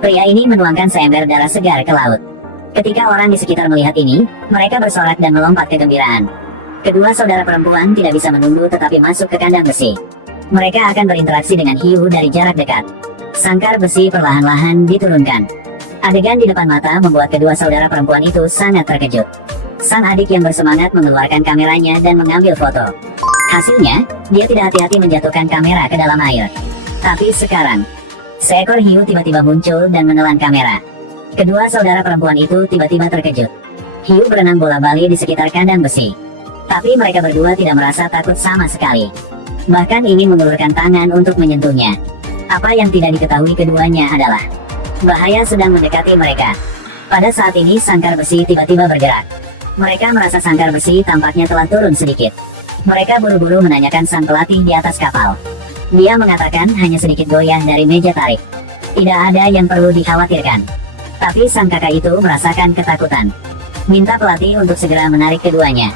Pria ini menuangkan seember darah segar ke laut. Ketika orang di sekitar melihat ini, mereka bersorak dan melompat kegembiraan. Kedua saudara perempuan tidak bisa menunggu tetapi masuk ke kandang besi. Mereka akan berinteraksi dengan hiu dari jarak dekat. Sangkar besi perlahan-lahan diturunkan. Adegan di depan mata membuat kedua saudara perempuan itu sangat terkejut. Sang adik yang bersemangat mengeluarkan kameranya dan mengambil foto. Hasilnya, dia tidak hati-hati menjatuhkan kamera ke dalam air. Tapi sekarang, seekor hiu tiba-tiba muncul dan menelan kamera. Kedua saudara perempuan itu tiba-tiba terkejut. Hiu berenang bola-bali di sekitar kandang besi. Tapi mereka berdua tidak merasa takut sama sekali. Bahkan ingin mengulurkan tangan untuk menyentuhnya. Apa yang tidak diketahui keduanya adalah bahaya sedang mendekati mereka. Pada saat ini sangkar besi tiba-tiba bergerak. Mereka merasa sangkar besi tampaknya telah turun sedikit. Mereka buru-buru menanyakan sang pelatih di atas kapal. Dia mengatakan hanya sedikit goyah dari meja tarik. Tidak ada yang perlu dikhawatirkan. Tapi sang kakak itu merasakan ketakutan. Minta pelatih untuk segera menarik keduanya.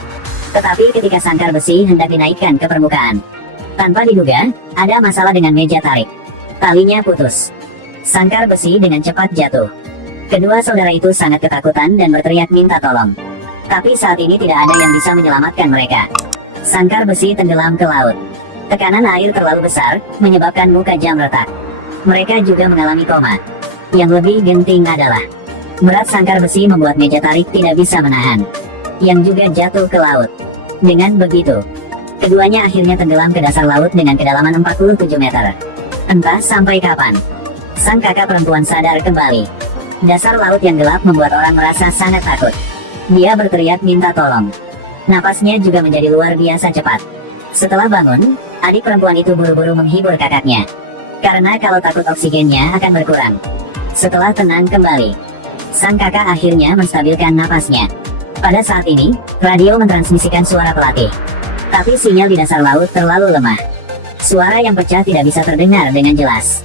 Tetapi ketika sangkar besi hendak dinaikkan ke permukaan, tanpa diduga, ada masalah dengan meja tarik. Talinya putus. Sangkar besi dengan cepat jatuh. Kedua saudara itu sangat ketakutan dan berteriak minta tolong. Tapi saat ini tidak ada yang bisa menyelamatkan mereka. Sangkar besi tenggelam ke laut. Tekanan air terlalu besar, menyebabkan muka jam retak. Mereka juga mengalami koma. Yang lebih genting adalah, berat sangkar besi membuat meja tarik tidak bisa menahan. Yang juga jatuh ke laut. Dengan begitu, keduanya akhirnya tenggelam ke dasar laut dengan kedalaman 47 meter. Entah sampai kapan. Sang kakak perempuan sadar kembali. Dasar laut yang gelap membuat orang merasa sangat takut. Dia berteriak minta tolong. Napasnya juga menjadi luar biasa cepat. Setelah bangun, adik perempuan itu buru-buru menghibur kakaknya. Karena kalau takut oksigennya akan berkurang. Setelah tenang kembali, sang kakak akhirnya menstabilkan napasnya. Pada saat ini, radio mentransmisikan suara pelatih. Tapi sinyal di dasar laut terlalu lemah. Suara yang pecah tidak bisa terdengar dengan jelas.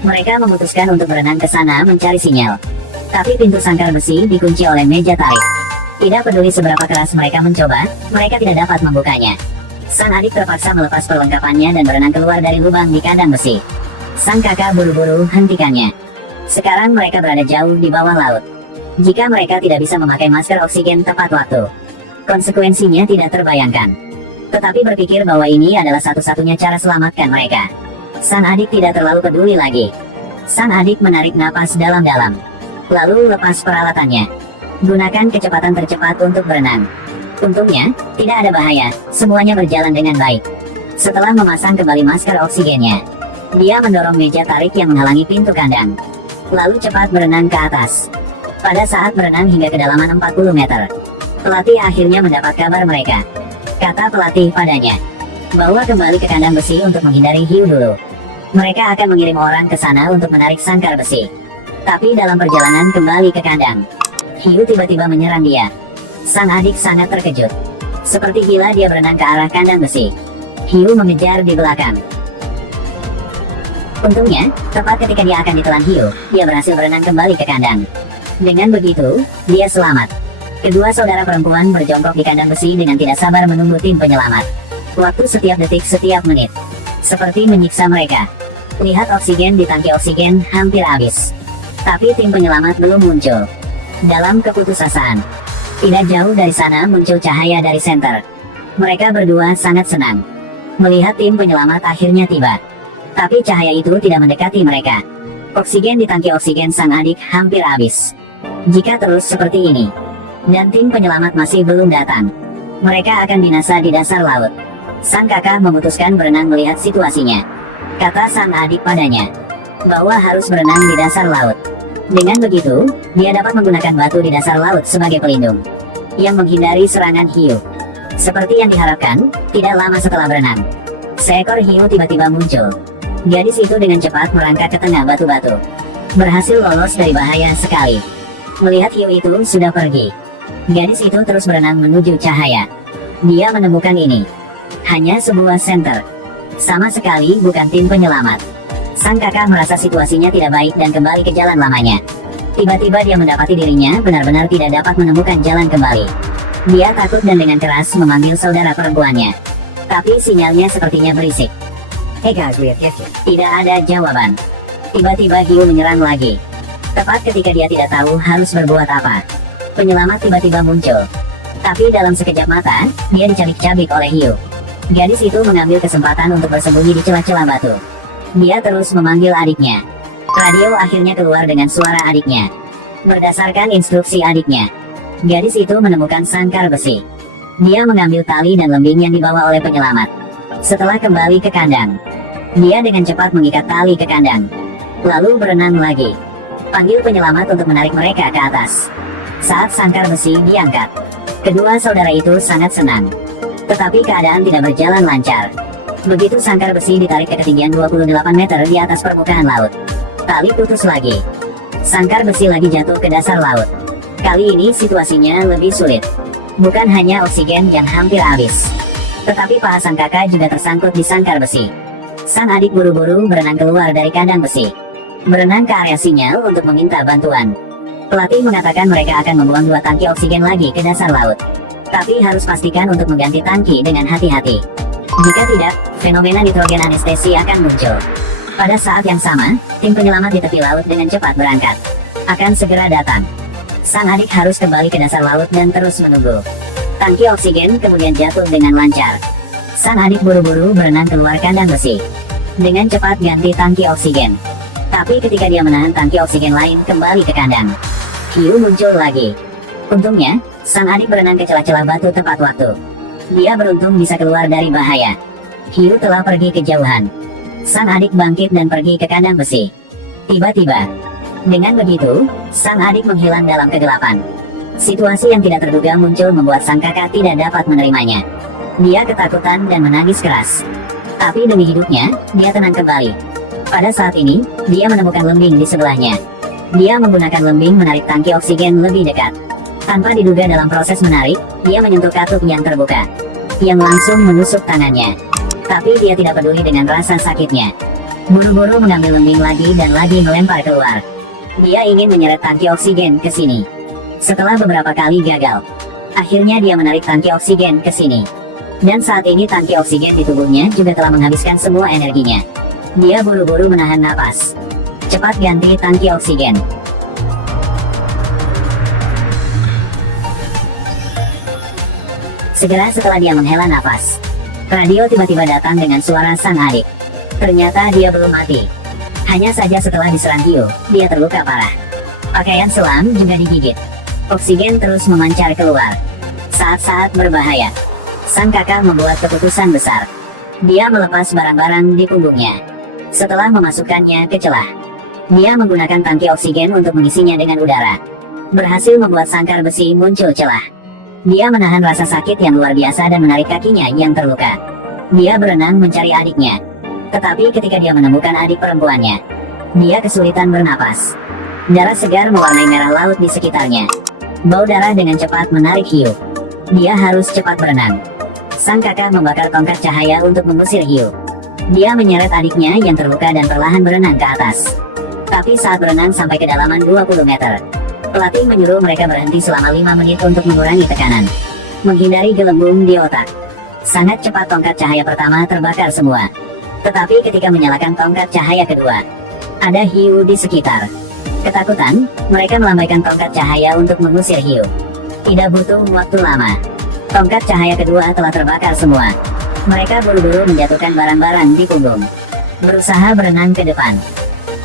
Mereka memutuskan untuk berenang ke sana mencari sinyal. Tapi pintu sangkar besi dikunci oleh meja tarik. Tidak peduli seberapa keras mereka mencoba, mereka tidak dapat membukanya. Sang adik terpaksa melepas perlengkapannya dan berenang keluar dari lubang di kandang besi. Sang kakak buru-buru hentikannya. Sekarang mereka berada jauh di bawah laut. Jika mereka tidak bisa memakai masker oksigen tepat waktu, konsekuensinya tidak terbayangkan. Tetapi berpikir bahwa ini adalah satu-satunya cara selamatkan mereka. Sang adik tidak terlalu peduli lagi. Sang adik menarik napas dalam-dalam. Lalu lepas peralatannya. Gunakan kecepatan tercepat untuk berenang. Untungnya, tidak ada bahaya, semuanya berjalan dengan baik. Setelah memasang kembali masker oksigennya, dia mendorong meja tarik yang menghalangi pintu kandang. Lalu cepat berenang ke atas. Pada saat berenang hingga kedalaman 40 meter, pelatih akhirnya mendapat kabar mereka. Kata pelatih padanya, bawa kembali ke kandang besi untuk menghindari hiu dulu. Mereka akan mengirim orang ke sana untuk menarik sangkar besi. Tapi dalam perjalanan kembali ke kandang, hiu tiba-tiba menyerang dia. Sang adik sangat terkejut. Seperti gila dia berenang ke arah kandang besi. Hiu mengejar di belakang. Untungnya, tepat ketika dia akan ditelan hiu, dia berhasil berenang kembali ke kandang. Dengan begitu, dia selamat. Kedua saudara perempuan berjongkok di kandang besi dengan tidak sabar menunggu tim penyelamat. Waktu setiap detik setiap menit, seperti menyiksa mereka. Lihat oksigen di tangki oksigen hampir habis. Tapi tim penyelamat belum muncul. Dalam keputusasaan, tidak jauh dari sana muncul cahaya dari senter. Mereka berdua sangat senang melihat tim penyelamat akhirnya tiba. Tapi cahaya itu tidak mendekati mereka. Oksigen di tangki oksigen sang adik hampir habis. Jika terus seperti ini, dan tim penyelamat masih belum datang, mereka akan binasa di dasar laut. Sang kakak memutuskan berenang melihat situasinya. Kata sang adik padanya, bahwa harus berenang di dasar laut. Dengan begitu, dia dapat menggunakan batu di dasar laut sebagai pelindung, yang menghindari serangan hiu. Seperti yang diharapkan, tidak lama setelah berenang, seekor hiu tiba-tiba muncul. Gadis itu dengan cepat merangkak ke tengah batu-batu. Berhasil lolos dari bahaya sekali. Melihat hiu itu sudah pergi, gadis itu terus berenang menuju cahaya. Dia menemukan ini hanya sebuah senter. Sama sekali bukan tim penyelamat. Sang kakak merasa situasinya tidak baik dan kembali ke jalan lamanya. Tiba-tiba dia mendapati dirinya benar-benar tidak dapat menemukan jalan kembali. Dia takut dan dengan keras memanggil saudara perempuannya. Tapi sinyalnya sepertinya berisik. Hey guys, we have get you. Tidak ada jawaban. Tiba-tiba hiu menyerang lagi. Tepat ketika dia tidak tahu harus berbuat apa, penyelamat tiba-tiba muncul. Tapi dalam sekejap mata, dia dicabik-cabik oleh hiu. Gadis itu mengambil kesempatan untuk bersembunyi di celah-celah batu. Dia terus memanggil adiknya. Radio akhirnya keluar dengan suara adiknya. Berdasarkan instruksi adiknya, gadis itu menemukan sangkar besi. Dia mengambil tali dan lembing yang dibawa oleh penyelamat. Setelah kembali ke kandang, dia dengan cepat mengikat tali ke kandang, lalu berenang lagi. Panggil penyelamat untuk menarik mereka ke atas. Saat sangkar besi diangkat, kedua saudara itu sangat senang. Tetapi keadaan tidak berjalan lancar. Begitu sangkar besi ditarik ke ketinggian 28 meter di atas permukaan laut, tali putus lagi. Sangkar besi lagi jatuh ke dasar laut. Kali ini situasinya lebih sulit. Bukan hanya oksigen yang hampir habis, tetapi paha sang kakak juga tersangkut di sangkar besi. Sang adik buru-buru berenang keluar dari kandang besi, berenang ke area sinyal untuk meminta bantuan. Pelatih mengatakan mereka akan membuang 2 tangki oksigen lagi ke dasar laut. Tapi harus pastikan untuk mengganti tangki dengan hati-hati. Jika tidak, fenomena nitrogen anestesi akan muncul. Pada saat yang sama, tim penyelamat di tepi laut dengan cepat berangkat. Akan segera datang. Sang adik harus kembali ke dasar laut dan terus menunggu. Tangki oksigen kemudian jatuh dengan lancar. Sang adik buru-buru berenang keluar kandang besi. Dengan cepat ganti tangki oksigen. Tapi ketika dia menahan tangki oksigen lain kembali ke kandang, hiu muncul lagi. Untungnya, sang adik berenang ke celah-celah batu tepat waktu. Dia beruntung bisa keluar dari bahaya. Hiu telah pergi kejauhan. Sang adik bangkit dan pergi ke kandang besi. Tiba-tiba, dengan begitu, sang adik menghilang dalam kegelapan. Situasi yang tidak terduga muncul membuat sang kakak tidak dapat menerimanya. Dia ketakutan dan menangis keras. Tapi demi hidupnya, dia tenang kembali. Pada saat ini, dia menemukan lembing di sebelahnya. Dia menggunakan lembing menarik tangki oksigen lebih dekat. Tanpa diduga dalam proses menarik, dia menyentuh katup yang terbuka, yang langsung menusuk tangannya. Tapi dia tidak peduli dengan rasa sakitnya. Buru-buru mengambil lembing lagi dan lagi melempar keluar. Dia ingin menyeret tangki oksigen ke sini. Setelah beberapa kali gagal, akhirnya dia menarik tangki oksigen ke sini. Dan saat ini tangki oksigen di tubuhnya juga telah menghabiskan semua energinya. Dia buru-buru menahan napas. Cepat ganti tangki oksigen. Segera setelah dia menghela nafas, radio tiba-tiba datang dengan suara sang adik. Ternyata dia belum mati. Hanya saja setelah diserang hiu, dia terluka parah. Pakaian selam juga digigit. Oksigen terus memancar keluar. Saat-saat berbahaya, sang kakak membuat keputusan besar. Dia melepas barang-barang di punggungnya. Setelah memasukkannya ke celah, dia menggunakan tangki oksigen untuk mengisinya dengan udara. Berhasil membuat sangkar besi muncul celah. Dia menahan rasa sakit yang luar biasa dan menarik kakinya yang terluka. Dia berenang mencari adiknya. Tetapi ketika dia menemukan adik perempuannya, dia kesulitan bernapas. Darah segar mewarnai merah laut di sekitarnya. Bau darah dengan cepat menarik hiu. Dia harus cepat berenang. Sang kakak membakar tongkat cahaya untuk mengusir hiu. Dia menyeret adiknya yang terluka dan perlahan berenang ke atas. Tapi saat berenang sampai kedalaman 20 meter, pelatih menyuruh mereka berhenti selama 5 menit untuk mengurangi tekanan, menghindari gelembung di otak. Sangat cepat tongkat cahaya pertama terbakar semua. Tetapi ketika menyalakan tongkat cahaya kedua, ada hiu di sekitar. Ketakutan, mereka melambaikan tongkat cahaya untuk mengusir hiu. Tidak butuh waktu lama, tongkat cahaya kedua telah terbakar semua. Mereka buru-buru menjatuhkan barang-barang di punggung, berusaha berenang ke depan.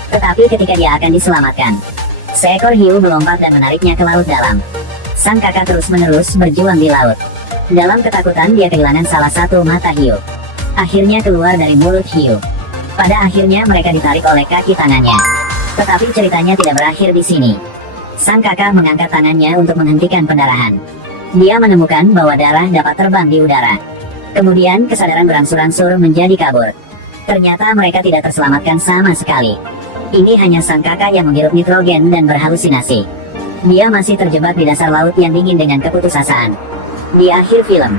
Tetapi ketika dia akan diselamatkan, seekor hiu melompat dan menariknya ke laut dalam. Sang kakak terus-menerus berjuang di laut. Dalam ketakutan dia kehilangan salah satu mata hiu. Akhirnya keluar dari mulut hiu. Pada akhirnya mereka ditarik oleh kaki tangannya. Tetapi ceritanya tidak berakhir di sini. Sang kakak mengangkat tangannya untuk menghentikan pendarahan. Dia menemukan bahwa darah dapat terbang di udara. Kemudian kesadaran berangsur-angsur menjadi kabur. Ternyata mereka tidak terselamatkan sama sekali. Ini hanya sang kakak yang menghirup nitrogen dan berhalusinasi. Dia masih terjebak di dasar laut yang dingin dengan keputusasaan. Di akhir film,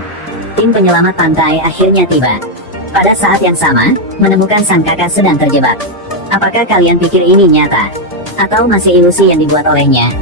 tim penyelamat pantai akhirnya tiba. Pada saat yang sama, menemukan sang kakak sedang terjebak. Apakah kalian pikir ini nyata? Atau masih ilusi yang dibuat olehnya?